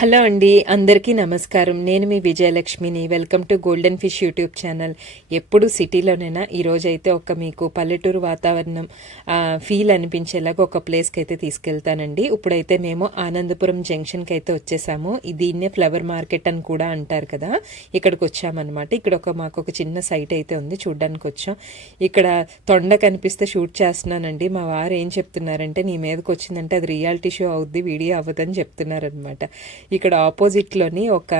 Hello అండి, అందరికీ నమస్కారం. నేను మీ విజయలక్ష్మిని. Welcome to Golden Fish YouTube channel. ఎప్పుడు సిటీలోనైనా ఈరోజైతే మీకు పల్లెటూరు వాతావరణం ఫీల్ అనిపించేలాగా ఒక ప్లేస్కి అయితే తీసుకెళ్తానండి. ఇప్పుడైతే మేము ఆనందపురం జంక్షన్కి అయితే వచ్చేసాము. దీన్నే ఫ్లవర్ మార్కెట్ అని కూడా అంటారు కదా, ఇక్కడికి వచ్చామన్నమాట. ఇక్కడ మాకు ఒక చిన్న సైట్ అయితే ఉంది, చూడ్డానికి వచ్చాం. ఇక్కడ తొండ కనిపిస్తే షూట్ చేస్తున్నానండి. మా వారు ఏం చెప్తున్నారంటే, నీ మీదకి వచ్చిందంటే అది రియాలిటీ షో అవుద్ది, వీడియో అవ్వదని చెప్తున్నారనమాట. ఇక్కడ ఆపోజిట్లోని ఒక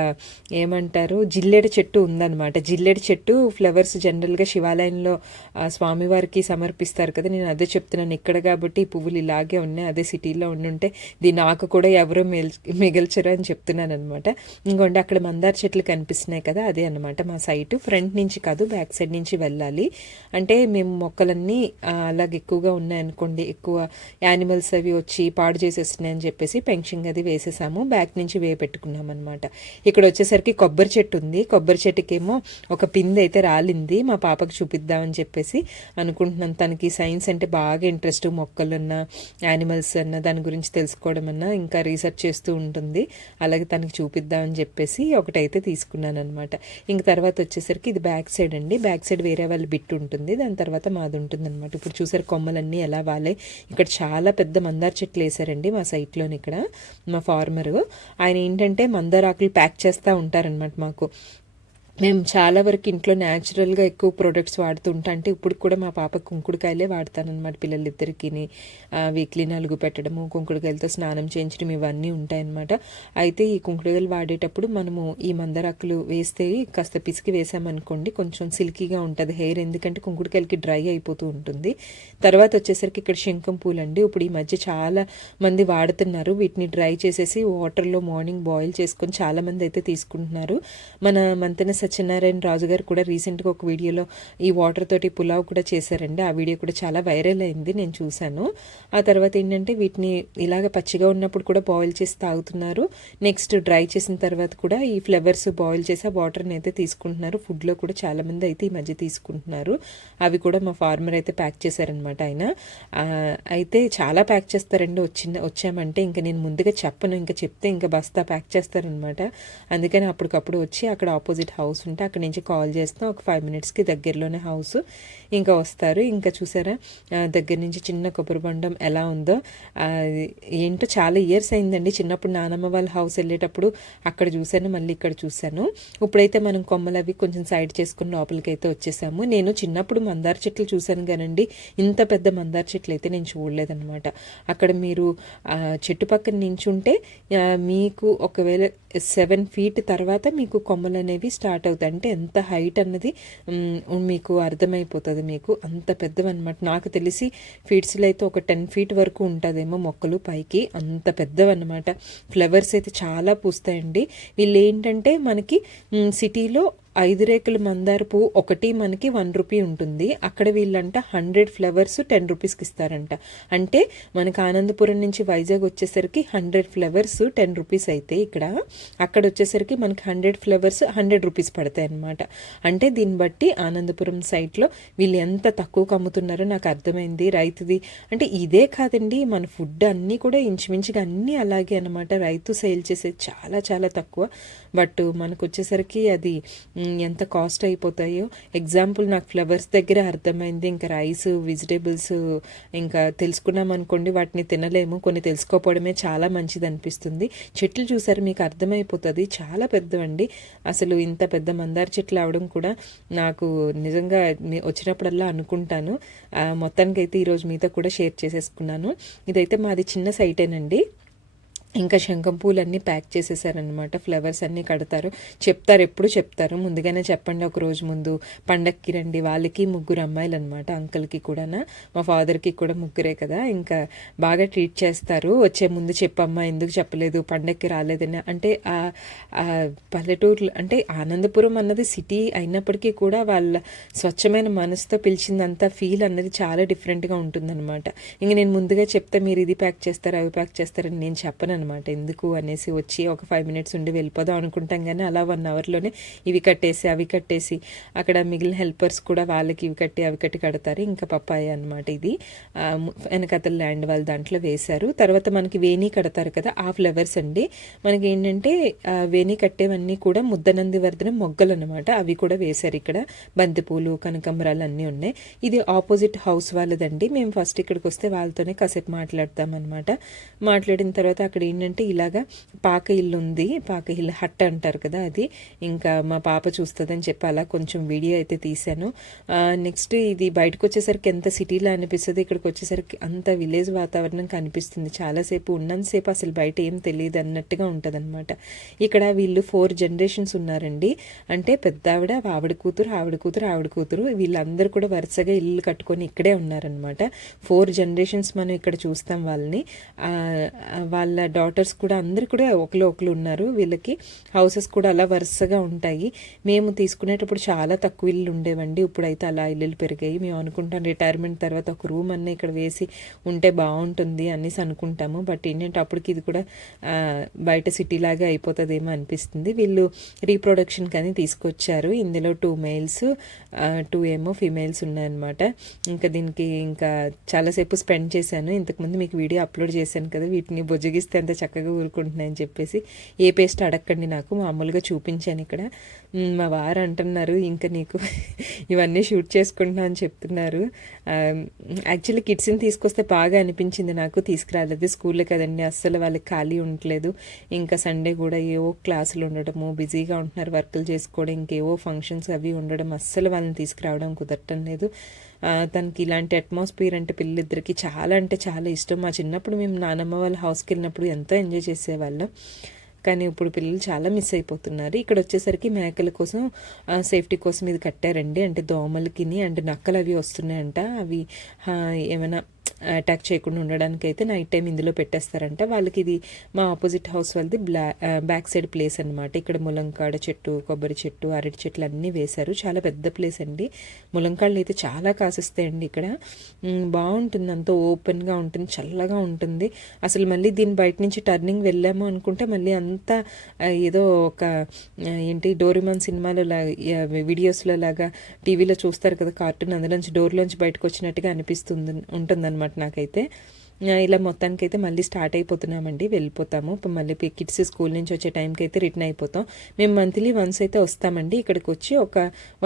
ఏమంటారు జిల్లెడు చెట్టు ఉందన్నమాట. జిల్లెడు చెట్టు ఫ్లవర్స్ జనరల్గా శివాలయంలో స్వామివారికి సమర్పిస్తారు కదా. నేను అదే చెప్తున్నాను, ఇక్కడ కాబట్టి ఈ పువ్వులు ఇలాగే ఉన్నాయి, అదే సిటీలో ఉండుంటే దీని ఆకు కూడా ఎవరో మిగల్చరు అని చెప్తున్నాను అనమాట. ఇంకోండి అక్కడ మందార చెట్లు కనిపిస్తున్నాయి కదా, అదే అనమాట మా సైటు. ఫ్రంట్ నుంచి కాదు, బ్యాక్ సైడ్ నుంచి వెళ్ళాలి. అంటే మేము మొక్కలన్నీ అలాగే ఎక్కువగా ఉన్నాయనుకోండి, ఎక్కువ యానిమల్స్ అవి వచ్చి పాడు చేసేస్తున్నాయి అని చెప్పేసి పెంచింగ్ అది వేసేసాము. బ్యాక్ నుంచి పెట్టుకున్నాం అనమాట. ఇక్కడ వచ్చేసరికి కొబ్బరి చెట్టు ఉంది. కొబ్బరి చెట్టుకేమో ఒక పిండి అయితే రాలింది, మా పాపకు చూపిద్దామని చెప్పేసి అనుకుంటున్నాను. తనకి సైన్స్ అంటే బాగా ఇంట్రెస్ట్, మొక్కలున్నా యానిమల్స్ అన్న దాని గురించి తెలుసుకోవడం అన్నా ఇంకా రీసెర్చ్ చేస్తూ ఉంటుంది. అలాగే తనకి చూపిద్దామని చెప్పేసి ఒకటైతే తీసుకున్నాను అనమాట. ఇంక తర్వాత వచ్చేసరికి ఇది బ్యాక్ సైడ్ అండి. బ్యాక్ సైడ్ వేరే వాళ్ళ బిట్ ఉంటుంది, దాని తర్వాత మాది ఉంటుంది అనమాట. ఇప్పుడు చూసారు కొమ్మలన్నీ ఎలా వాలే. ఇక్కడ చాలా పెద్ద మందార చెట్లు వేసారండి మా సైట్లోని. ఇక్కడ మా ఫార్మరు ఆయన ఏంటంటే మందారాకులు ప్యాక్ చేస్తూ ఉంటారనమాట. మేము చాలా వరకు ఇంట్లో న్యాచురల్గా ఎక్కువ ప్రొడక్ట్స్ వాడుతుంటా. అంటే ఇప్పుడు కూడా మా పాప కుంకుడుకాయలే వాడతానమాట. పిల్లలిద్దరికి వీక్లీ 4 పెట్టడము, కుంకుడుకాయలతో స్నానం చేయించడం, ఇవన్నీ ఉంటాయన్నమాట. అయితే ఈ కుంకుడుకాయలు వాడేటప్పుడు మనము ఈ మందారాకులు వేస్తే కాస్త పిసికి వేసామనుకోండి, కొంచెం సిల్కీగా ఉంటుంది హెయిర్. ఎందుకంటే కుంకుడుకాయలకి డ్రై అయిపోతూ ఉంటుంది. తర్వాత వచ్చేసరికి ఇక్కడ శంఖం పూలు అండి. ఇప్పుడు ఈ మధ్య చాలా మంది వాడుతున్నారు. వీటిని డ్రై చేసేసి వాటర్లో మార్నింగ్ బాయిల్ చేసుకొని చాలామంది అయితే తీసుకుంటున్నారు. మన మంతెన సత్యనారాయణ రాజు గారు కూడా రీసెంట్గా ఒక వీడియోలో ఈ వాటర్ తోటి పులావ్ కూడా చేశారండి. ఆ వీడియో కూడా చాలా వైరల్ అయింది, నేను చూశాను. ఆ తర్వాత ఏంటంటే వీటిని ఇలాగ పచ్చిగా ఉన్నప్పుడు కూడా బాయిల్ చేసి తాగుతున్నారు. నెక్స్ట్ డ్రై చేసిన తర్వాత కూడా ఈ ఫ్లవర్స్ బాయిల్ చేసి ఆ వాటర్ని అయితే తీసుకుంటున్నారు. ఫుడ్లో కూడా చాలామంది అయితే ఈ మధ్య తీసుకుంటున్నారు. అవి కూడా మా ఫార్మర్ అయితే ప్యాక్ చేశారనమాట ఆయన. అయితే చాలా ప్యాక్ చేస్తారండి. వచ్చామంటే ఇంకా నేను ముందుగా చెప్పను, ఇంకా చెప్తే ఇంకా బస్తా ప్యాక్ చేస్తారనమాట. అందుకని అప్పటికప్పుడు వచ్చి అక్కడ ఆపోజిట్ హౌస్ ఉంటే అక్కడి నుంచి కాల్ చేస్తాం. ఒక 5 minutesకి దగ్గరలోనే హౌస్. ఇంకా వస్తారు. ఇంకా చూసారా దగ్గర నుంచి చిన్న కొబ్బరి బొండం ఎలా ఉందో. ఏంటో చాలా ఇయర్స్ అయిందండి. చిన్నప్పుడు నానమ్మ వాళ్ళ హౌస్ వెళ్ళేటప్పుడు అక్కడ చూశాను, మళ్ళీ ఇక్కడ చూశాను. ఇప్పుడైతే మనం కొమ్మలు అవి కొంచెం సైడ్ చేసుకుని లోపలికి అయితే వచ్చేసాము. నేను చిన్నప్పుడు మందార చెట్లు చూశాను కానండి, ఇంత పెద్ద మందార చెట్లు అయితే నేను చూడలేదన్నమాట. అక్కడ మీరు చెట్టు పక్కన నించుంటే మీకు ఒకవేళ 7 feet తర్వాత మీకు కొమ్మలు అనేవి స్టార్ట్ అవుతాయి. అంటే ఎంత హైట్ అన్నది మీకు అర్థమైపోతుంది. మీకు అంత పెద్దవన్నమాట. నాకు తెలిసి ఫీట్స్లో అయితే ఒక 10 feet వరకు ఉంటుందేమో మొక్కలు పైకి, అంత పెద్దవన్నమాట. ఫ్లవర్స్ అయితే చాలా పూస్తాయండి. వీళ్ళు ఏంటంటే మనకి సిటీలో 5 రేకుల మందార పువ్వు ఒకటి మనకి 1 rupee ఉంటుంది. అక్కడ వీళ్ళంట 100 flowers 10 rupeesకి ఇస్తారంట. అంటే మనకి ఆనందపురం నుంచి వైజాగ్ వచ్చేసరికి 100 flowers 10 rupees అయితే ఇక్కడ అక్కడ వచ్చేసరికి మనకి 100 flowers 100 rupees పడతాయి అన్నమాట. అంటే దీన్ని బట్టి ఆనందపురం సైట్లో వీళ్ళు ఎంత తక్కువకు అమ్ముతున్నారో నాకు అర్థమైంది. రైతుది అంటే ఇదే కాదండి, మన ఫుడ్ అన్నీ కూడా ఇంచుమించుగా అన్నీ అలాగే అనమాట. రైతు సేల్ చేసేది చాలా చాలా తక్కువ. బట్ మనకు వచ్చేసరికి అది ఎంత కాస్ట్ అయిపోతాయో. ఎగ్జాంపుల్ నాకు ఫ్లవర్స్ దగ్గర అర్థమైంది. ఇంకా రైస్, వెజిటేబుల్స్ ఇంకా తెలుసుకున్నాం అనుకోండి, వాటిని తినలేము. కొన్ని తెలుసుకోపోవడమే చాలా మంచిది అనిపిస్తుంది. చెట్లు చూసారు, మీకు అర్థమైపోతుంది, చాలా పెద్దవండి. అసలు ఇంత పెద్ద మందార చెట్లు అవడం కూడా నాకు నిజంగా వచ్చినప్పుడల్లా అనుకుంటాను. మొత్తానికి అయితే ఈరోజు మీతో కూడా షేర్ చేసేసుకున్నాను. ఇదైతే మాది చిన్న సైటేనండి. ఇంకా శంఖం పూలన్నీ ప్యాక్ చేసేసారనమాట. ఫ్లవర్స్ అన్నీ కడతారు, ఎప్పుడు చెప్తారు ముందుగానే చెప్పండి, ఒక రోజు ముందు పండక్కి రండి. వాళ్ళకి 3 అమ్మాయిలు అనమాట, అంకుల్కి కూడా, మా ఫాదర్కి కూడా 3 కదా. ఇంకా బాగా ట్రీట్ చేస్తారు. వచ్చే ముందు చెప్పమ్మా ఎందుకు చెప్పలేదు, పండక్కి రాలేదని. అంటే పల్లెటూరు అంటే ఆనందపురం అన్నది సిటీ అయినప్పటికీ కూడా వాళ్ళ స్వచ్ఛమైన మనసుతో పిలిచిందంత ఫీల్ అన్నది చాలా డిఫరెంట్గా ఉంటుందన్నమాట. ఇంక నేను ముందుగా చెప్తే మీరు ఇది ప్యాక్ చేస్తారు, అవి ప్యాక్ చేస్తారని నేను చెప్పను అనమాట. ఎందుకు అనేసి వచ్చి ఒక 5 మినిట్స్ ఉండి వెళ్ళిపోదాం అనుకుంటాం, కానీ అలా 1 అవర్లోనే ఇవి కట్టేసి అవి కట్టేసి అక్కడ మిగిలిన హెల్పర్స్ కూడా వాళ్ళకి ఇవి కట్టి అవి కట్టి కడతారు. ఇంకా పప్పాయ అనమాట ఇది. వెనకతల ల్యాండ్ వాళ్ళు దాంట్లో వేశారు. తర్వాత మనకి వేణి కడతారు కదా, ఆ ఫ్లవర్స్ అండి. మనకి ఏంటంటే వేణి కట్టేవన్నీ కూడా ముద్దనందివర్ధనం మొగ్గలు అనమాట, అవి కూడా వేశారు ఇక్కడ. బంతిపూలు, కనకంబరాలు అన్నీ ఉన్నాయి. ఇది ఆపోజిట్ హౌస్ వాళ్ళదండి. మేము ఫస్ట్ ఇక్కడికి వస్తే వాళ్ళతోనే కాసేపు మాట్లాడతాం అనమాట. మాట్లాడిన తర్వాత అక్కడ ఏంటంటే ఇలాగా పాక ఇల్లు ఉంది, పాక ఇల్లు హట్ అంటారు కదా అది. ఇంకా మా పాప చూస్తుందని చెప్పి అలా కొంచెం వీడియో అయితే తీశాను. నెక్స్ట్ ఇది బయటకు వచ్చేసరికి ఎంత సిటీలో అనిపిస్తుంది, ఇక్కడికి వచ్చేసరికి అంత విలేజ్ వాతావరణం కనిపిస్తుంది. చాలాసేపు ఉన్నంతసేపు అసలు బయట ఏం తెలియదు అన్నట్టుగా ఉంటుంది అనమాట. ఇక్కడ వీళ్ళు 4 జనరేషన్స్ ఉన్నారండి. అంటే పెద్దావిడ, ఆవిడ కూతురు, ఆవిడ కూతురు, ఆవిడ కూతురు, వీళ్ళందరూ కూడా వరుసగా ఇల్లు కట్టుకొని ఇక్కడే ఉన్నారనమాట. 4 జనరేషన్స్ మనం ఇక్కడ చూస్తాం వాళ్ళని. వాళ్ళ డాటర్స్ కూడా అందరు కూడా ఒకరు ఉన్నారు. వీళ్ళకి హౌసెస్ కూడా అలా వరుసగా ఉంటాయి. మేము తీసుకునేటప్పుడు చాలా తక్కువ ఇల్లు ఉండేవండి, ఇప్పుడైతే అలా ఇల్లులు పెరిగాయి. మేము అనుకుంటాం రిటైర్మెంట్ తర్వాత ఒక రూమ్ అన్నీ ఇక్కడ వేసి ఉంటే బాగుంటుంది అనేసి అనుకుంటాము. బట్ ఏంటంటే అప్పటికి ఇది కూడా బయట సిటీ లాగా అయిపోతుందేమో అనిపిస్తుంది. వీళ్ళు రీప్రొడక్షన్ కానీ తీసుకొచ్చారు. ఇందులో 2 మేల్స్ 2 ఏమో ఫీమేల్స్ ఉన్నాయన్నమాట. ఇంకా దీనికి ఇంకా చాలాసేపు స్పెండ్ చేశాను. ఇంతకుముందు మీకు వీడియో అప్లోడ్ చేశాను కదా, వీటిని బొజ్జగిస్తే అంత చక్కగా ఊరుకుంటున్నాయని చెప్పేసి. ఏ పేస్ట్ అడగండి, నాకు మామూలుగా చూపించాను ఇక్కడ. మా వారు అంటున్నారు ఇంకా నీకు ఇవన్నీ షూట్ చేసుకుంటున్నా అని చెప్తున్నారు. యాక్చువల్లీ కిడ్స్ని తీసుకొస్తే బాగా అనిపించింది నాకు, తీసుకురాలేదు. స్కూల్లో కదండి, అస్సలు వాళ్ళకి ఖాళీ ఉండలేదు. ఇంకా సండే కూడా ఏవో క్లాసులు ఉండడము, బిజీగా ఉంటున్నారు, వర్కులు చేసుకోవడం, ఇంకేవో ఫంక్షన్స్ అవి ఉండడం, అస్సలు వాళ్ళని తీసుకురావడం కుదరటం లేదు. తనకి ఇలాంటి అట్మాస్ఫియర్ అంటే పిల్లలిద్దరికి చాలా అంటే చాలా ఇష్టం. మా చిన్నప్పుడు మేము నానమ్మ వాళ్ళ హౌస్కి వెళ్ళినప్పుడు ఎంతో ఎంజాయ్ చేసేవాళ్ళం, కానీ ఇప్పుడు పిల్లలు చాలా మిస్ అయిపోతున్నారు. ఇక్కడ వచ్చేసరికి మేకల కోసం సేఫ్టీ కోసం ఇది కట్టారండి. అంటే దోమలకి అండ్ నక్కలు అవి వస్తున్నాయంట, అవి ఏమైనా అటాక్ చేయకుండా ఉండడానికి అయితే నైట్ టైం ఇందులో పెట్టేస్తారంట. వాళ్ళకి ఇది మా ఆపోజిట్ హౌస్ వాళ్ళది బ్యాక్ సైడ్ ప్లేస్ అనమాట. ఇక్కడ ములంకాడ చెట్టు, కొబ్బరి చెట్టు, అరటి చెట్లు అన్నీ వేశారు. చాలా పెద్ద ప్లేస్ అండి. ములంకాళ్ళు అయితే చాలా కాసిస్తాయండి ఇక్కడ. బాగుంటుంది, అంతా ఓపెన్గా ఉంటుంది, చల్లగా ఉంటుంది. అసలు మళ్ళీ దీని బయట నుంచి టర్నింగ్ వెళ్ళాము అనుకుంటే మళ్ళీ అంతా ఏదో ఒక ఏంటి డోరేమాన్ సినిమాలో వీడియోస్లో లాగా టీవీలో చూస్తారు కదా కార్టూన్, అందులోంచి డోర్లోంచి బయటకు వచ్చినట్టుగా ఉంటుందన్నమాట నాకైతే. ఇలా మొత్తానికైతే మళ్ళీ స్టార్ట్ అయిపోతున్నామండి, వెళ్ళిపోతాము. మళ్ళీ కిడ్స్ స్కూల్ నుంచి వచ్చే టైంకి అయితే రిటర్న్ అయిపోతాం. మేము మంత్లీ వన్స్ అయితే వస్తామండి. ఇక్కడికి వచ్చి ఒక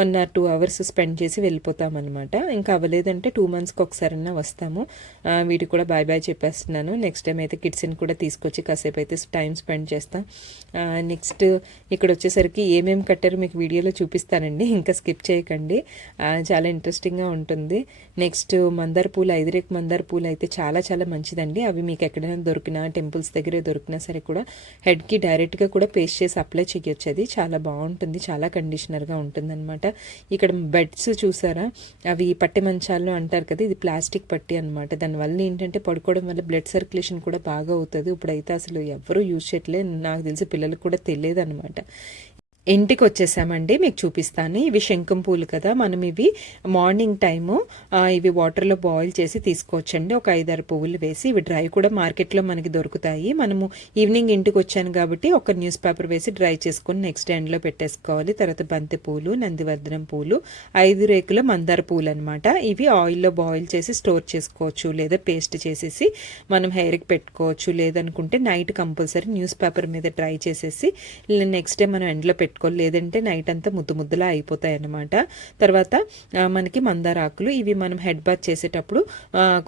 1 or 2 hours స్పెండ్ చేసి వెళ్ళిపోతాం అనమాట. ఇంకా అవ్వలేదంటే 2 monthsకి ఒకసారన్నా వస్తాము. వీటికి కూడా బాయ్ బాయ్ చెప్పేస్తున్నాను. నెక్స్ట్ టైం అయితే కిడ్స్ని కూడా తీసుకొచ్చి కాసేపు అయితే టైం స్పెండ్ చేస్తాం. నెక్స్ట్ ఇక్కడ వచ్చేసరికి ఏమేమి కట్టారో మీకు వీడియోలో చూపిస్తానండి, ఇంకా స్కిప్ చేయకండి, చాలా ఇంట్రెస్టింగ్గా ఉంటుంది. నెక్స్ట్ మందార పూలు, 5 రేకు మందార పూలు అయితే చాలా చాలా మంచిదండి. అవి మీకు ఎక్కడైనా దొరికినా, టెంపుల్స్ దగ్గరే దొరికినా సరే కూడా హెడ్కి డైరెక్ట్గా కూడా పేస్ట్ చేసి అప్లై చేయొచ్చు. అది చాలా బాగుంటుంది, చాలా కండిషనర్గా ఉంటుంది అనమాట. ఇక్కడ బెడ్స్ చూసారా, అవి పట్టె మంచాలు అంటారు కదా, ఇది ప్లాస్టిక్ పట్టి అనమాట. దానివల్ల ఏంటంటే పడుకోవడం వల్ల బ్లడ్ సర్క్యులేషన్ కూడా బాగా అవుతుంది. ఇప్పుడైతే అసలు ఎవరు యూజ్ చేయట్లేదు, నాకు తెలిసి పిల్లలకు కూడా తెలియదు అనమాట. ఇంటికి వచ్చేసామండి, మీకు చూపిస్తాను. ఇవి శంఖం పూలు కదా, మనం ఇవి మార్నింగ్ టైము ఇవి వాటర్లో బాయిల్ చేసి తీసుకోవచ్చండి. ఒక 5-6 పువ్వులు వేసి, ఇవి డ్రై కూడా మార్కెట్లో మనకి దొరుకుతాయి. మనము ఈవినింగ్ ఇంటికి వచ్చాను కాబట్టి ఒక న్యూస్ పేపర్ వేసి డ్రై చేసుకొని నెక్స్ట్ ఎండ్లో పెట్టేసుకోవాలి. తర్వాత బంతి పూలు, నందివర్ధనం పూలు, 5 రేకుల మందార పూలు అనమాట. ఇవి ఆయిల్లో బాయిల్ చేసి స్టోర్ చేసుకోవచ్చు, లేదా పేస్ట్ చేసేసి మనం హెయిర్కి పెట్టుకోవచ్చు. లేదనుకుంటే నైట్ కంపల్సరీ న్యూస్ పేపర్ మీద డ్రై చేసేసి నెక్స్ట్ డే మనం ఎండ్లో పెట్టుకోవాలి. లేదంటే నైట్ అంతా ముద్దులా అయిపోతాయి అన్నమాట. తర్వాత మనకి మందార ఆకులు, ఇవి మనం హెడ్ బాత్ చేసేటప్పుడు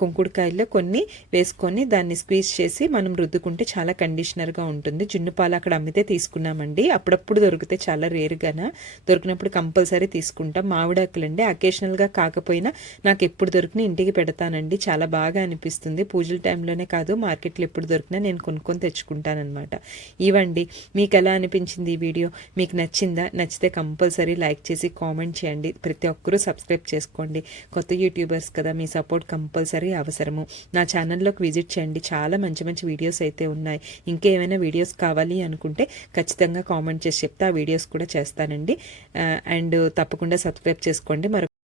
కుంకుడుకాయల్లో కొన్ని వేసుకొని దాన్ని స్క్వీజ్ చేసి మనం రుద్దుకుంటే చాలా కండిషనర్గా ఉంటుంది. జున్ను పాలు అక్కడ అమ్మితే తీసుకున్నామండి, అప్పుడప్పుడు దొరికితే, చాలా రేరుగానా దొరికినప్పుడు కంపల్సరీ తీసుకుంటాం. మామిడాకులు అండి, అకేషనల్గా కాకపోయినా నాకు ఎప్పుడు దొరికినా ఇంటికి పెడతానండి, చాలా బాగా అనిపిస్తుంది. పూజల టైంలోనే కాదు, మార్కెట్లో ఎప్పుడు దొరికినా నేను కొనుక్కొని తెచ్చుకుంటానమాట. ఇవండి, మీకు ఎలా అనిపించింది ఈ వీడియో? మీకు నచ్చిందా? నచ్చితే కంపల్సరీ లైక్ చేసి కామెంట్ చేయండి. ప్రతి ఒక్కరూ సబ్స్క్రైబ్ చేసుకోండి. కొత్త యూట్యూబర్స్ కదా, మీ సపోర్ట్ కంపల్సరీ అవసరము. నా ఛానల్లోకి విజిట్ చేయండి, చాలా మంచి మంచి వీడియోస్ అయితే ఉన్నాయి. ఇంకేమైనా వీడియోస్ కావాలి అనుకుంటే ఖచ్చితంగా కామెంట్ చేసి చెప్తే ఆ వీడియోస్ కూడా చేస్తానండి. అండ్ తప్పకుండా సబ్స్క్రైబ్ చేసుకోండి.